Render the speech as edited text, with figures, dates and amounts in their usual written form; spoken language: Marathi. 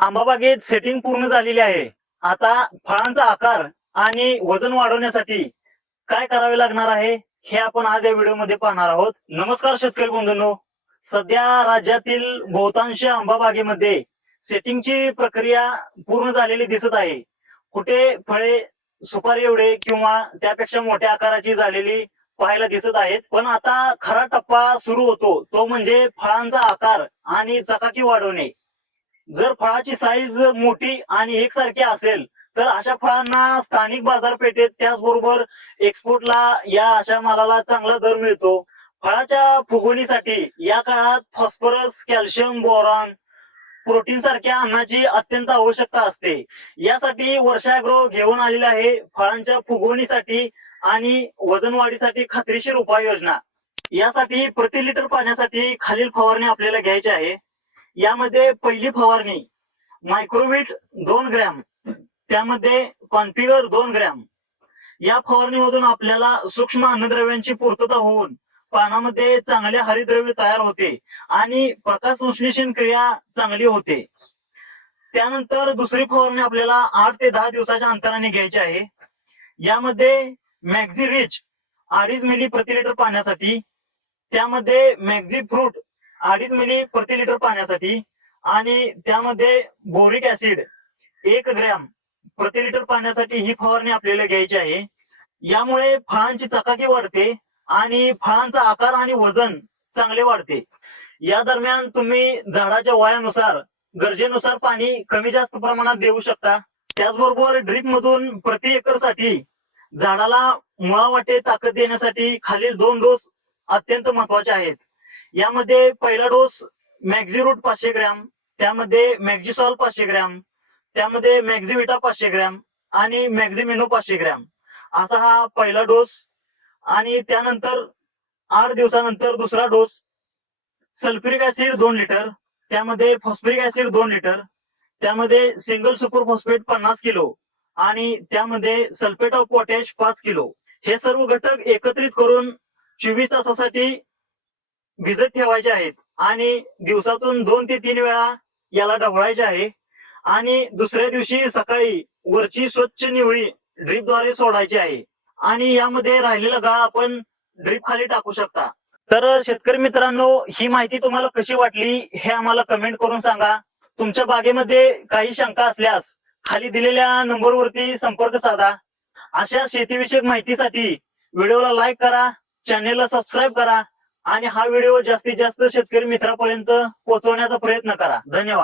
आंबा बागेत सेटिंग पूर्ण झालेली आहे. आता फळांचा आकार आणि वजन वाढवण्यासाठी काय करावे लागणार आहे हे आपण आज या व्हिडिओमध्ये पाहणार आहोत. नमस्कार शेतकरी बंधूंनो, सध्या राज्यातील बहुतांश आंबा बागेमध्ये सेटिंगची प्रक्रिया पूर्ण झालेली दिसत आहे. कुठे फळे सुपारी एवढे किंवा त्यापेक्षा मोठ्या आकाराची झालेली पाहायला दिसत आहेत. पण आता खरा टप्पा सुरू होतो, तो म्हणजे फळांचा आकार आणि चकाकी वाढवणे. जर फळाची साईज मोठी आणि एकसारखी असेल तर अशा फळांना स्थानिक बाजारपेठेत त्याचबरोबर एक्सपोर्टला या अशा मालाला चांगला दर मिळतो. फळाच्या फुगवणीसाठी या काळात फॉस्फरस, कॅल्शियम, बोरॉन, प्रोटीन सारख्या अन्नाची अत्यंत आवश्यकता असते. यासाठी वर्षा ॲग्रो घेऊन आलेले आहे फळांच्या फुगवणीसाठी आणि वजन वाढीसाठी खात्रीशीर उपाययोजना. यासाठी प्रति लिटर पाण्यासाठी खालील फवारणी आपल्याला घ्यायची आहे. यामध्ये पहिली फवारणी मायक्रोविट 2 ग्रॅम, त्यामध्ये कॉन्फिगर 2 ग्रॅम. या फवारणीमधून आपल्याला सूक्ष्म अन्नद्रव्यांची पूर्तता होऊन पानामध्ये चांगले हरितद्रव्य तयार होते आणि प्रकाश संश्लेषण क्रिया चांगली होते. त्यानंतर दुसरी फवारणी आपल्याला 8 ते 10 दिवसाच्या अंतराने घ्यायची आहे. यामध्ये मॅक्झी रिच 2.5 मिली प्रति लिटर पाण्यासाठी, त्यामध्ये मॅक्झी फ्रूट 2.5 मिली प्रति लिटर पाण्यासाठी आणि त्यामध्ये बोरिक ऍसिड 1 ग्रॅम प्रति लिटर पाण्यासाठी ही फवारणी आपल्याला घ्यायची आहे. यामुळे फळांची चकाकी वाढते आणि फळांचा आकार आणि वजन चांगले वाढते. या दरम्यान तुम्ही झाडाच्या वयानुसार गरजेनुसार पाणी कमी जास्त प्रमाणात देऊ शकता. त्याचबरोबर ड्रीप मधून प्रति एकर साठी झाडाला मुळावाटे ताकद देण्यासाठी खालील 2 डोस अत्यंत महत्वाचे आहेत. यामध्ये पहिला डोस मॅक्झिरूट 500 ग्रॅम, त्यामध्ये मॅक्झिसॉल 500 ग्रॅम, त्यामध्ये मॅक्झिविटा 500 ग्रॅम आणि मॅक्झिमिनो 500 ग्रॅम असा हा पहिला डोस. आणि त्यानंतर 8 दिवसानंतर दुसरा डोस सल्फ्युरिक ऍसिड 2 लिटर, त्यामध्ये फॉस्फरिक ऍसिड 2 लिटर, त्यामध्ये सिंगल सुपर फॉस्फेट 50 किलो आणि त्यामध्ये सल्फेट ऑफ पोटॅश 5 किलो. हे सर्व घटक एकत्रित करून 24 तासासाठी भिजत ठेवायचे आहेत आणि दिवसातून 2 ते 3 वेळा याला ढवळायचे आहे. आणि दुसऱ्या दिवशी सकाळी वरची स्वच्छ निवळी ड्रीपद्वारे सोडायची आहे आणि यामध्ये राहिलेला गाळ आपण ड्रीप खाली टाकू शकता. तर शेतकरी मित्रांनो, ही माहिती तुम्हाला कशी वाटली हे आम्हाला कमेंट करून सांगा. तुमच्या बागेमध्ये काही शंका असल्यास खाली दिलेल्या नंबरवरती संपर्क साधा. अशा शेतीविषयक माहितीसाठी व्हिडिओला लाईक करा, चॅनेलला सबस्क्राईब करा आणि हा व्हिडिओ जास्तीत जास्त शेतकरी मित्रांपर्यंत पोहोचवण्याचा प्रयत्न करा. धन्यवाद.